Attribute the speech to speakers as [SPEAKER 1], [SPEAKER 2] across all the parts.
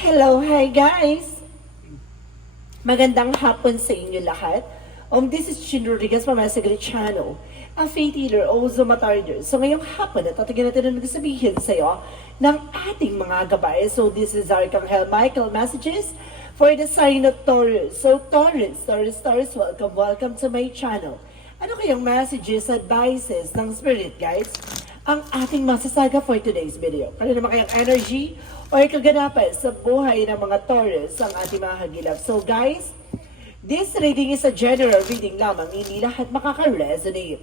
[SPEAKER 1] Hello, hi guys! Magandang hapon sa inyo lahat. Um, this is Chin Rodriguez from Masagri Channel, a faith healer, also matarder. So ngayong hapon, natatigyan natin ang nagsabihin sa iyo ng ating mga gabay. So this is Archangel Michael messages for the sign of Taurus. So Taurus, Taurus, Taurus, welcome, welcome to my channel. Ano kayang messages, advices ng Spirit, guys? Ang ating masasaga for today's video. Kano naman kayang energy or kaganapan sa buhay ng mga Taurus ang ating mga hagilap. So guys, this reading is a general reading lamang, hindi lahat makaka-resonate.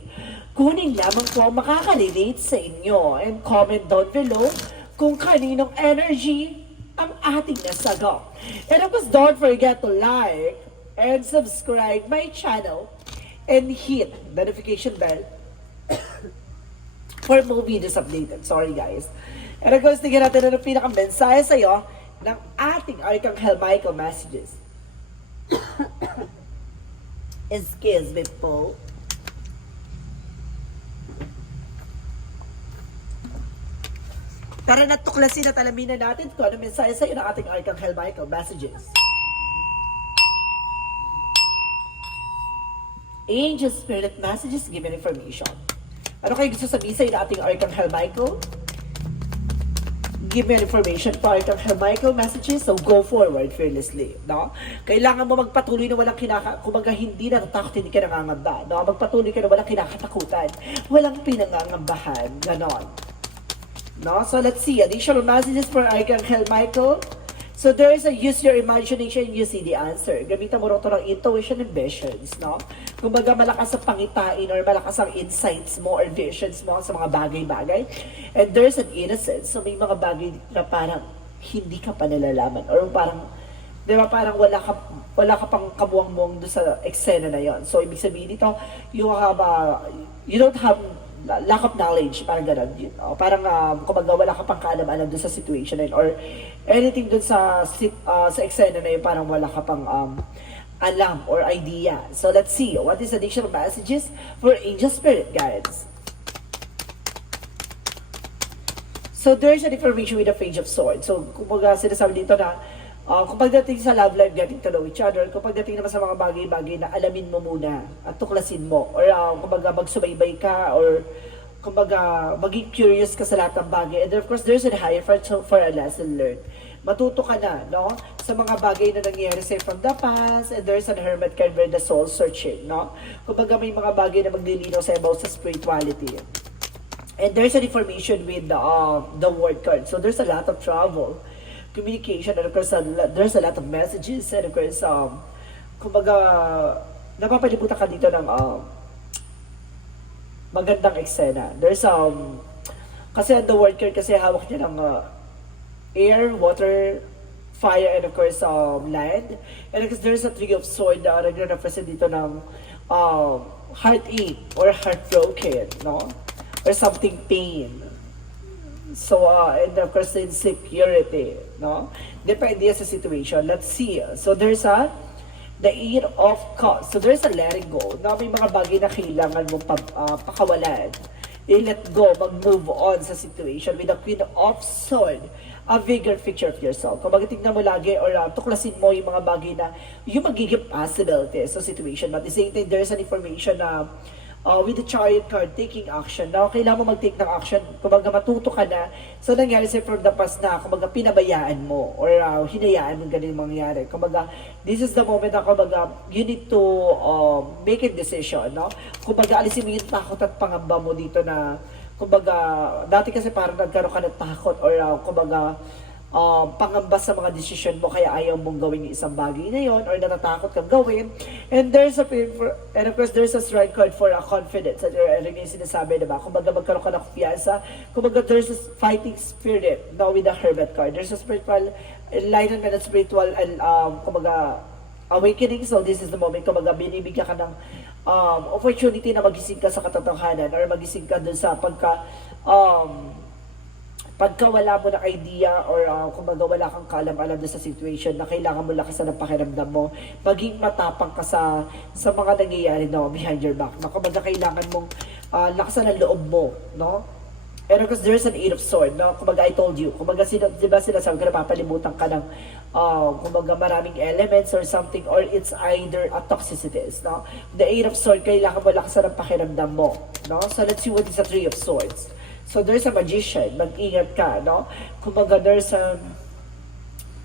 [SPEAKER 1] Kunin lamang po ang makaka-relate sa inyo and comment down below kung kaninong energy ang ating nasagot. And of course, don't forget to like and subscribe my channel and hit the notification bell for more videos updated. Sorry guys. And of course, tingnan natin ano pinakang mensahe sa iyo ng ating Archangel Michael messages. Excuse me po. Tara na tuklasin at alamin na natin kung ano mensahe sa iyo ng ating Archangel Michael messages. Angel Spirit messages given information. Ano kayo gusto sabihin sa ng ating Archangel Michael? Give me an information for Archangel Michael messages, so go forward fearlessly. No? Kailangan mo magpatuloy na walang kinaka... Kumbaga, hindi natatakot, hindi ka nangangamba. No? Magpatuloy ka na walang kinakatakutan. Walang pinangangambahan. Ganon. No? So let's see. Additional messages for Archangel Michael. So there is a use your imagination, you see the answer. Gamitan mo rin ito ng intuition and visions, no? Kumbaga malakas ang pangitain or malakas ang insights mo or visions mo sa mga bagay-bagay. And there's an innocence. So may mga bagay na parang hindi ka pa nalalaman or parang Di ba parang wala ka, wala ka pang kabuang-buang doon sa eksena na yon. So, ibig sabihin dito, you have, uh, you don't have lack of knowledge, parang ganun. Yun, oh, parang, um, kumbaga, wala ka pang kaalam-alam doon sa situation na yun. Or anything doon sa, uh, sa eksena na yun, parang wala ka pang um, alam or idea. So, let's see. What is additional messages for angel spirit guides? So there's an information with the page of swords. So kumbaga sinasabi dito na uh, kung pagdating sa love life, getting to know each other, kung pagdating naman sa mga bagay-bagay na alamin mo muna at tuklasin mo, or uh, kumbaga magsubaybay ka, or kumbaga maging curious ka sa lahat ng bagay. And of course, there's a higher for, for a lesson learned. Matuto ka na, no? Sa mga bagay na nangyayari sa'yo from the past, and there's an hermit card where the soul searching, no? Kumbaga may mga bagay na maglilinaw sa about sa spirituality. And there's an information with the, uh, the word card. So there's a lot of travel, communication, and of course, a lo- there's a lot of messages, and of course, um, kumbaga, napapalibutan ka dito ng um, magandang eksena. There's um, kasi the word card kasi hawak niya ng uh, air, water, fire, and of course, um, land. And of course, there's a three of sword na nagre-represent dito ng um, heartache or heartbroken, no? Or something pain. So, uh, and of course, insecurity, no? Depende sa situation. Let's see. So, there's a the eight of cups. So, there's a letting go. Na may mga bagay na kailangan mong pa, uh, pakawalan. I-let go, mag-move on sa situation with the queen of sword a bigger picture of yourself. Kung tingnan mo lagi or uh, tuklasin mo yung mga bagay na yung magiging possibilities sa situation. But at the same time, there's an information na uh, with the chariot card, taking action. Now, kailangan mo mag-take ng action. Kumbaga, matuto ka na sa nangyari sa from the past na, kumbaga, pinabayaan mo or uh, hinayaan mo ganun mangyari. Kumbaga, this is the moment na, kumbaga, you need to uh, make a decision, no? Kumbaga, alisin mo yung takot at pangamba mo dito na, kumbaga, dati kasi parang nagkaroon ka ng takot or, uh, kumbaga, um, pangamba sa mga desisyon mo kaya ayaw mong gawin yung isang bagay na yon or natatakot kang gawin. And there's a for, and of course there's a strike card for a confidence. At uh, rin yung sinasabi, diba? Kung baga magkaroon ka ng fiyansa, kung baga there's a fighting spirit now with the hermit card. There's a spiritual enlightenment and spiritual and um, kumbaga awakening. So this is the moment kumbaga binibigyan ka ng um, opportunity na magising ka sa katotohanan or magising ka dun sa pagka um, pagka wala mo ng idea or uh, kumbaga wala kang kalam-alam sa situation na kailangan mo lakasan ng pakiramdam mo, maging matapang ka sa, sa mga nangyayari no, behind your back. Na kumbaga kailangan mong uh, lakasan ng loob mo, no? Of course, there's an eight of sword, no? Kumbaga, I told you, kumbaga, sina, di ba sinasabi ko na papalimutan ka ng, uh, kumbaga, maraming elements or something, or it's either a toxicities, no? The eight of sword, kailangan mo lakasan ang pakiramdam mo, no? So, let's see what is the three of swords. So, there's a magician, mag-ingat ka, no? Kumbaga, there's a,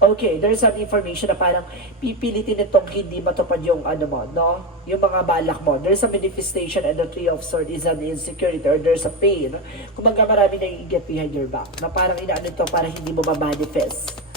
[SPEAKER 1] Okay, there's some information na parang pipilitin itong hindi matupad yung ano mo, no? Yung mga balak mo. There's a manifestation and the three of swords is an insecurity or there's a pain. Kumaga marami na get behind your back na parang inaano ito para hindi mo ma-manifest.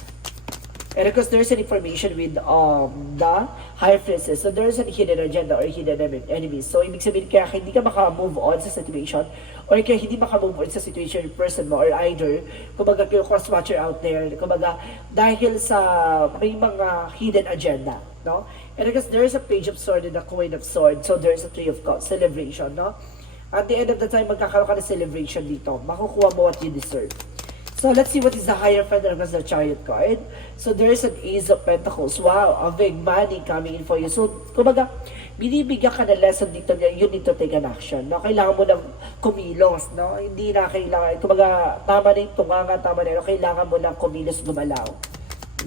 [SPEAKER 1] And of course, there's an information with um, the high priestess. So there's a hidden agenda or hidden enemy-. So ibig sabihin kaya hindi ka maka-move on sa situation or kaya hindi maka-move on sa situation yung person mo or either, kumbaga yung cross-watcher out there, kumbaga dahil sa may mga hidden agenda, no? And because there's a page of sword and a coin of sword, so there's a three of cups, celebration, no? At the end of the time, magkakaroon ka ng celebration dito. Makukuha mo what you deserve. So let's see what is the higher friend of the chariot card. So there is an ace of pentacles. Wow, a big money coming in for you. So, kumbaga, binibigyan ka ng lesson dito na you need to take an action. No? Kailangan mo ng kumilos. No? Hindi na kailangan, kumbaga, tama na yung tunganga, tama na yun. Kailangan mo ng kumilos gumalaw.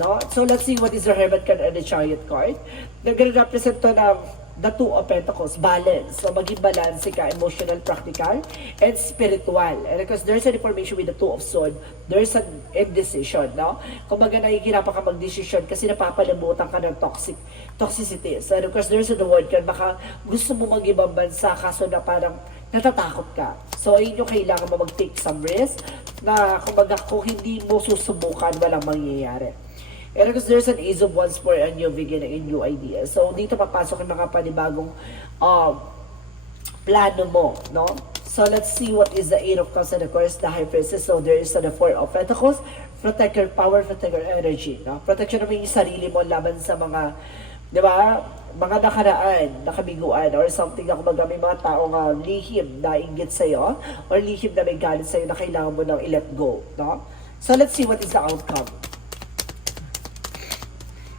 [SPEAKER 1] No? So let's see what is the Hermit card and the Chariot card. Nagre-represent to ng the Two of Pentacles, balance. So maging balance ka, emotional, practical, and spiritual. And because there's an information with the Two of Swords, there's an indecision, no? Kumbaga nahihirapan ka mag-decision kasi napapalimutan ka ng toxic toxicity. So of course, there's a word card, baka gusto mo mag-ibang bansa kaso na parang natatakot ka. So, ayun yung kailangan mo mag-take some risk na kumbaga kung hindi mo susubukan, walang mangyayari. And because there's an ace of wands for a new beginning and new ideas. So, dito papasok yung mga panibagong um, plano mo, no? So, let's see what is the eight of cups and of course the high priestess. So, there is the four of pentacles. Protect your power, protect your energy, no? Protection naman yung sarili mo laban sa mga, di ba? Mga nakaraan, nakabiguan, or something na kumbaga may mga taong uh, lihim na inggit sa'yo, or lihim na may galit sa'yo na kailangan mo nang i-let go, no? So, let's see what is the outcome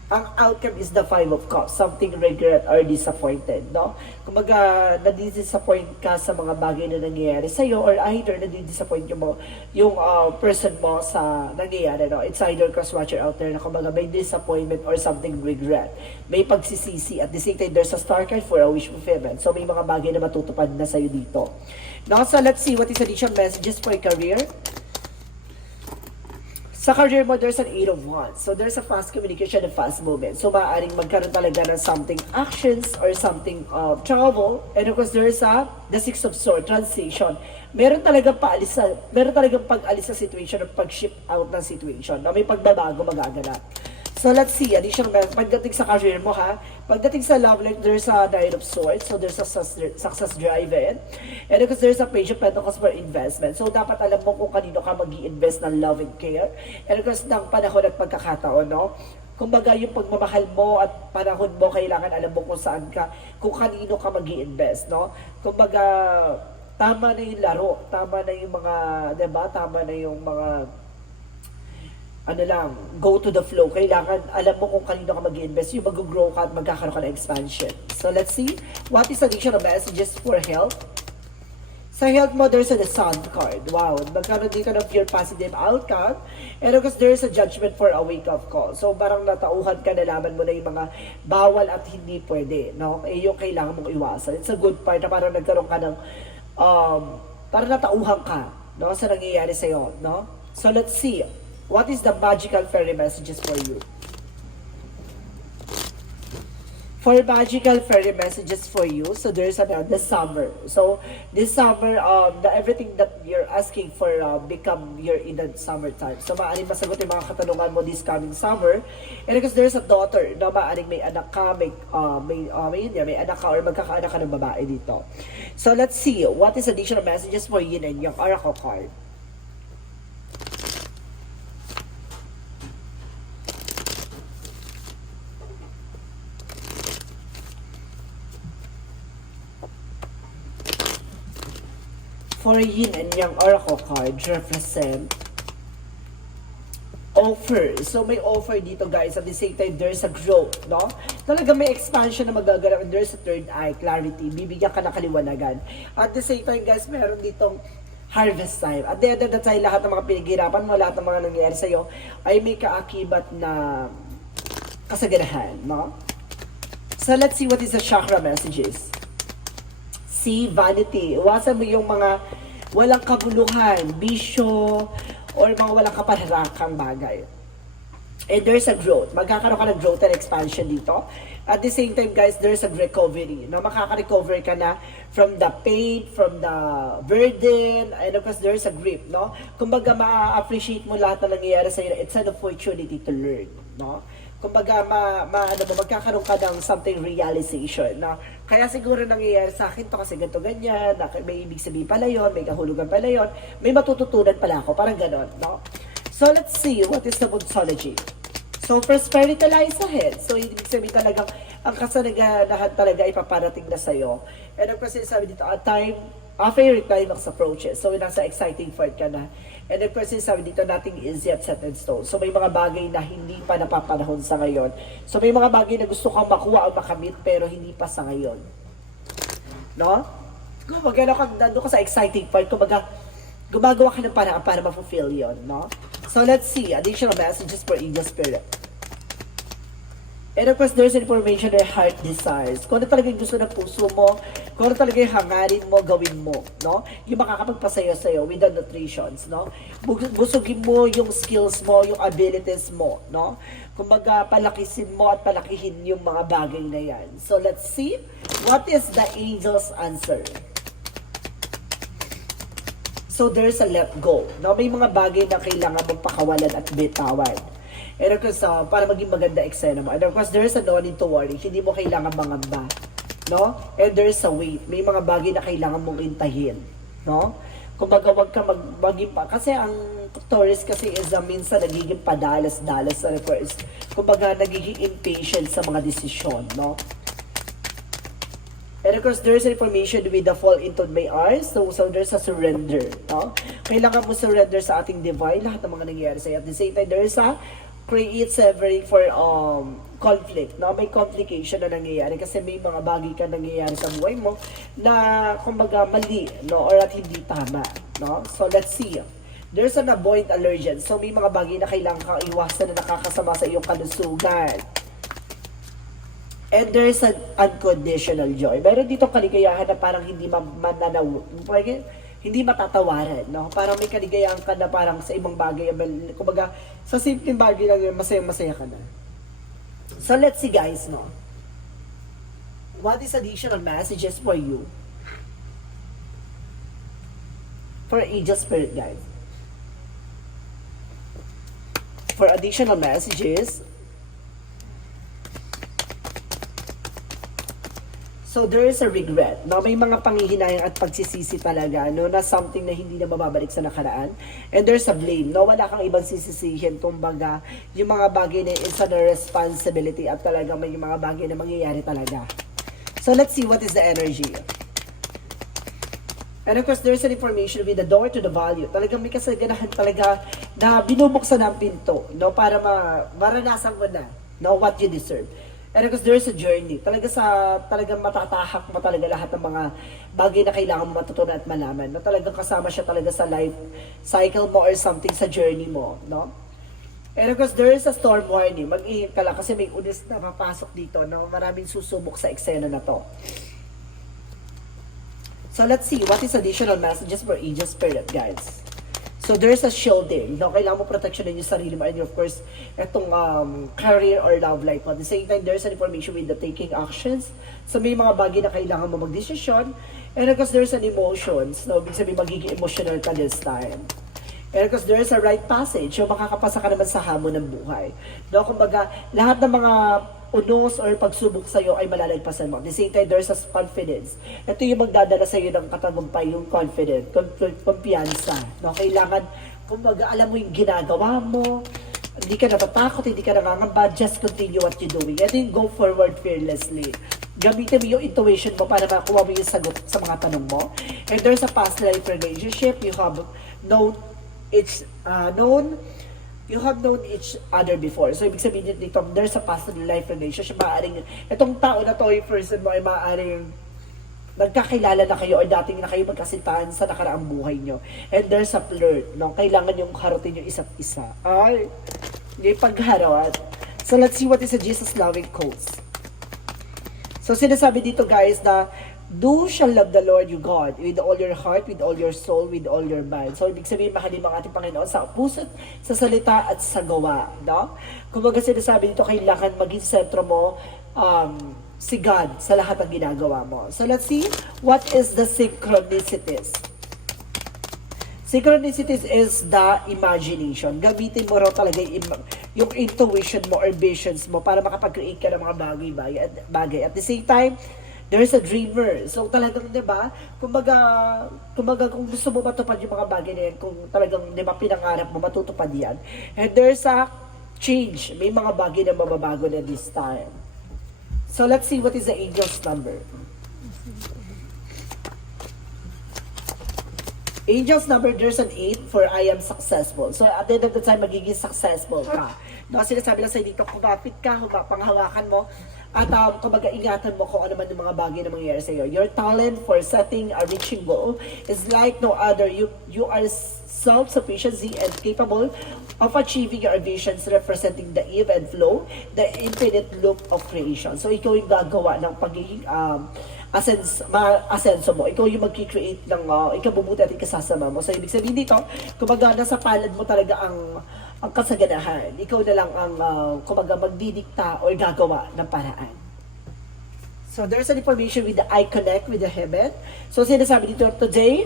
[SPEAKER 1] ang outcome is the five of cups, something regret or disappointed, no? Kumbaga, nadi-disappoint ka sa mga bagay na nangyayari sa'yo or either nadi-disappoint yung, mo, yung uh, person mo sa nangyayari, no? It's either cross-watcher out there na kumbaga may disappointment or something regret. May pagsisisi. At the same time, there's a star card for a wish fulfillment. So, may mga bagay na matutupad na sa'yo dito. Now, so let's see what is additional messages for career. Sa career mo, there's an eight of wands. So, there's a fast communication and fast movement. So, maaaring magkaroon talaga ng something actions or something of travel. And of course, there's a the six of swords, transition. Meron talagang paalis sa, meron talagang pag-alis sa situation or pag-ship out ng situation. Na may pagbabago magaganap. So let's see, additional meron. Pagdating sa career mo ha, pagdating sa love life, there's a nine of swords, so there's a success, driven. And because there's a page of pentacles for investment. So dapat alam mo kung kanino ka mag invest ng love and care. And because ng panahon at pagkakataon, no? Kumbaga yung pagmamahal mo at panahon mo, kailangan alam mo kung saan ka, kung kanino ka mag invest no? Kumbaga, tama na yung laro, tama na yung mga, 'di ba? Tama na yung mga ano lang, go to the flow. Kailangan, alam mo kung kanino ka mag-invest, yung mag-grow ka at magkakaroon ka ng expansion. So, let's see. What is additional messages for health? Sa health mo, there's a the sun card. Wow. Magkaroon dito ng pure positive outcome. And of course, there's a judgment for a wake-up call. So, parang natauhan ka, nalaman mo na yung mga bawal at hindi pwede. No? Eh, yung kailangan mong iwasan. It's a good part na parang nagkaroon ka ng, um, parang natauhan ka no? sa nangyayari sa'yo. No? So, let's see. What is the magical fairy messages for you? For magical fairy messages for you, so there's another the summer. So this summer, um, the everything that you're asking for uh, become your in the summertime. So maaaring masagot yung mga katanungan mo this coming summer. And because there's a daughter na maaaring may anak ka, may, uh, may, uh, may, yun may anak ka or magkakaanak ka ng babae dito. So let's see, what is additional messages for yin and yang oracle card? For yin and yang oracle card represent offer. So may offer dito guys. At the same time, there's a growth, no? Talaga may expansion na magaganap and there's a third eye, clarity. Bibigyan ka ng kaliwanagan. At the same time guys, meron ditong harvest time. At the end of time, lahat ng mga pinaghirapan mo, lahat ng mga nangyayari sa'yo, ay may kaakibat na kasaganahan, no? So let's see what is the chakra messages. See, vanity. Iwasan mo yung mga walang kabuluhan, bisyo, or mga walang kapaharakang bagay. And there's a growth. Magkakaroon ka ng growth and expansion dito. At the same time, guys, there's a recovery. No, makaka-recover ka na from the pain, from the burden, and of course, there's a grip, no? Kumbaga, ma-appreciate mo lahat na nangyayari sa'yo. It's an opportunity to learn, no? Kumbaga, ma, ma, ano, magkakaroon ka ng something realization, no? Kaya siguro nangyayari sa akin to kasi ganito ganyan, na may ibig sabihin pala yon, may kahulugan pala yon, may matututunan pala ako, parang ganon, no? So, let's see what is the Budsology. So, prosperity lies ahead. So, ibig sabihin talagang ang kasanagahan talaga ay paparating na sa'yo. And of course, sabi dito, a time, a favorite climax approaches. So, nasa exciting part ka na. And of course, sabi dito, nothing is yet set in stone. So, may mga bagay na hindi pa napapanahon sa ngayon. So, may mga bagay na gusto kang makuha o makamit pero hindi pa sa ngayon. No? Kumbaga, ano, kang nandun ka sa exciting part, kumbaga, gumagawa ka ng paraan para ma-fulfill yun, no? So, let's see. Additional messages for Angel Spirit. And of course, there's information that heart desires. Kung ano talaga gusto ng puso mo, kung ano talaga hangarin mo, gawin mo, no? Yung makakapagpasaya sa'yo with the nutritions, no? Busugin mo yung skills mo, yung abilities mo, no? Kumbaga, palakisin mo at palakihin yung mga bagay na yan. So, let's see. What is the angel's answer? So there's a let go. No, may mga bagay na kailangan mong pakawalan at bitawan. And of course, uh, para maging maganda eksena mo. And of course, there's a no need to worry. Hindi mo kailangan mangamba. No? And there's a wait. May mga bagay na kailangan mong intahin. No? Kumbaga, wag ka mag, maging pa. Kasi ang Taurus kasi is uh, minsan nagiging padalas-dalas. And of course, kumbaga, nagiging impatient sa mga desisyon. No? And of course, there's information with the fall into my eyes. So, so there's a surrender. No? Kailangan mo surrender sa ating divine, lahat ng mga nangyayari sa'yo. At the same time, there's a create severing for um conflict. No? May complication na nangyayari kasi may mga bagay ka nangyayari sa buhay mo na kumbaga mali no? or at hindi tama. No? So, let's see. There's an avoid allergen. So, may mga bagay na kailangan kang iwasan na nakakasama sa iyong kalusugan. And there's an unconditional joy. Meron dito kaligayahan na parang hindi ma- mananaw, hindi matatawaran, no? Parang may kaligayahan ka na parang sa ibang bagay, kumbaga, sa simpleng bagay lang yun, masaya-masaya ka na. So let's see guys, no? What is additional messages for you? For Angel Spirit, guys. For additional messages, So there is a regret. No, may mga panghihinayang at pagsisisi talaga no na something na hindi na mababalik sa nakaraan. And there's a blame. No, wala kang ibang sisisihin kumbaga yung mga bagay na is a responsibility at talaga may mga bagay na mangyayari talaga. So let's see what is the energy. And of course, there's an information with the door to the value. Talagang may kasaganahan talaga na binubuksan ang pinto, no, para ma maranasan mo na, no, what you deserve. And of course, there's a journey. Talaga sa, talagang matatahak mo talaga lahat ng mga bagay na kailangan mo matutunan at malaman. Na talagang kasama siya talaga sa life cycle mo or something sa journey mo, no? And of course, there is a storm warning. Mag-iingat ka lang kasi may unis na papasok dito, no? Maraming susubok sa eksena na to. So let's see, what is additional messages for Aegis Spirit, guys? So there's a shielding. No, kailangan mo protection yung sarili mo and of course, itong um, career or love life. At the same time, there's an information with the taking actions. So may mga bagay na kailangan mo magdesisyon. And of course, there's an emotions. No, ibig sabihin magiging emotional ka this time. And of course, there is a right passage. So, makakapasa ka naman sa hamon ng buhay. No, kumbaga, lahat ng mga unos or pagsubok sa iyo ay malalagpasan mo. At the same time, there's a confidence. Ito yung magdadala sa iyo ng katagumpay, yung confident, conf- kumpiyansa. No, kailangan, kumbaga, alam mo yung ginagawa mo, hindi ka natatakot, hindi ka nangangamba, just continue what you're doing. And then go forward fearlessly. Gamitin mo yung intuition mo para makuha mo yung sagot sa mga tanong mo. And there's a past life relationship, you have known each, uh, known, you have known each other before. So, ibig sabihin dito, there's a past life relationship. Maaaring, itong tao na to, yung person mo, ay maaaring nagkakilala na kayo or dating na kayo magkasintahan sa nakaraang buhay nyo. And there's a flirt, no? Kailangan yung harutin yung isa't isa. Ay, yung pagharawat. So let's see what is a Jesus loving quotes. So sinasabi dito guys na Do shall love the Lord your God with all your heart, with all your soul, with all your mind. So, ibig sabihin, mahalin ang ating Panginoon sa puso, sa salita, at sa gawa. No? Kung baga sinasabi dito, kailangan maging sentro mo um, si God sa lahat ng ginagawa mo. So, let's see, what is the synchronicities? Synchronicities is the imagination. Gamitin mo raw talaga yung, yung intuition mo or visions mo para makapag-create ka ng mga bagay, bagay, bagay. At the same time, there's a dreamer. So talagang, di ba, kumbaga, kumbaga kung gusto mo matupad yung mga bagay na yan, kung talagang, di ba, pinangarap mo, matutupad yan. And there's a change. May mga bagay na mababago na this time. So let's see what is the angel's number. Angel's number, there's an 8 for I am successful. So, at the end of the time, magiging successful ka. No, sinasabi lang sa'yo dito, kumapit ka, humapanghawakan mo, at um, kumbaga ingatan mo kung ano man yung mga bagay na mangyayari sa'yo. Your talent for setting a reaching goal is like no other. You, you are self-sufficiency and capable of achieving your visions representing the ebb and flow, the infinite loop of creation. So, ikaw yung gagawa ng pagiging um, ascens, ma asenso mo. Ikaw yung magki-create ng uh, ikabubuti at ikasasama mo. So, ibig sabihin dito, kumbaga nasa palad mo talaga ang ang kasaganahan. Ikaw na lang ang uh, kumbaga magdidikta or gagawa ng paraan. So, there's an information with the I connect with the heaven. So, sinasabi dito, today,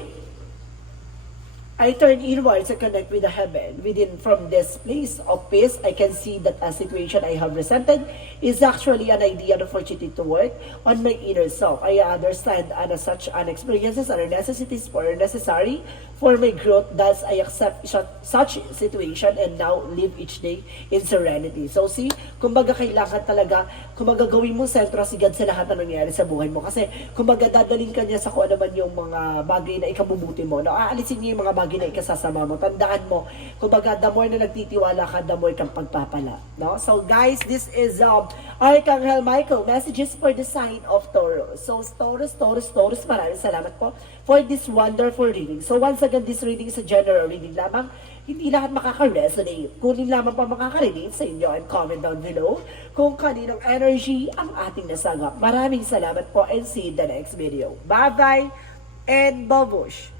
[SPEAKER 1] I turn inwards and connect with the heaven. Within from this place of peace, I can see that a situation I have resented is actually an idea and opportunity to work on my inner self. I understand and such an experiences are necessities for necessary for my growth. Thus, I accept su- such situation and now live each day in serenity. So see, kumbaga kailangan talaga, kumbaga gawin mo sentro si God sa lahat na nangyayari sa buhay mo. Kasi kumbaga dadalhin ka niya sa kung ano man yung mga bagay na ikabubuti mo. No? Aalisin niya yung mga bagay na ikasasama mo. Tandaan mo, kumbaga the more na nagtitiwala ka, the more kang pagpapala. No? So guys, this is um, Archangel Michael, messages for the sign of Taurus. So Taurus, Taurus, Taurus, maraming salamat po for this wonderful reading. So once again, this reading is a general reading lamang. Hindi lahat makaka-resonate. Kunin lamang pa makaka-relate sa inyo and comment down below kung kaninong energy ang ating nasagap. Maraming salamat po and see you in the next video. Bye-bye and babush!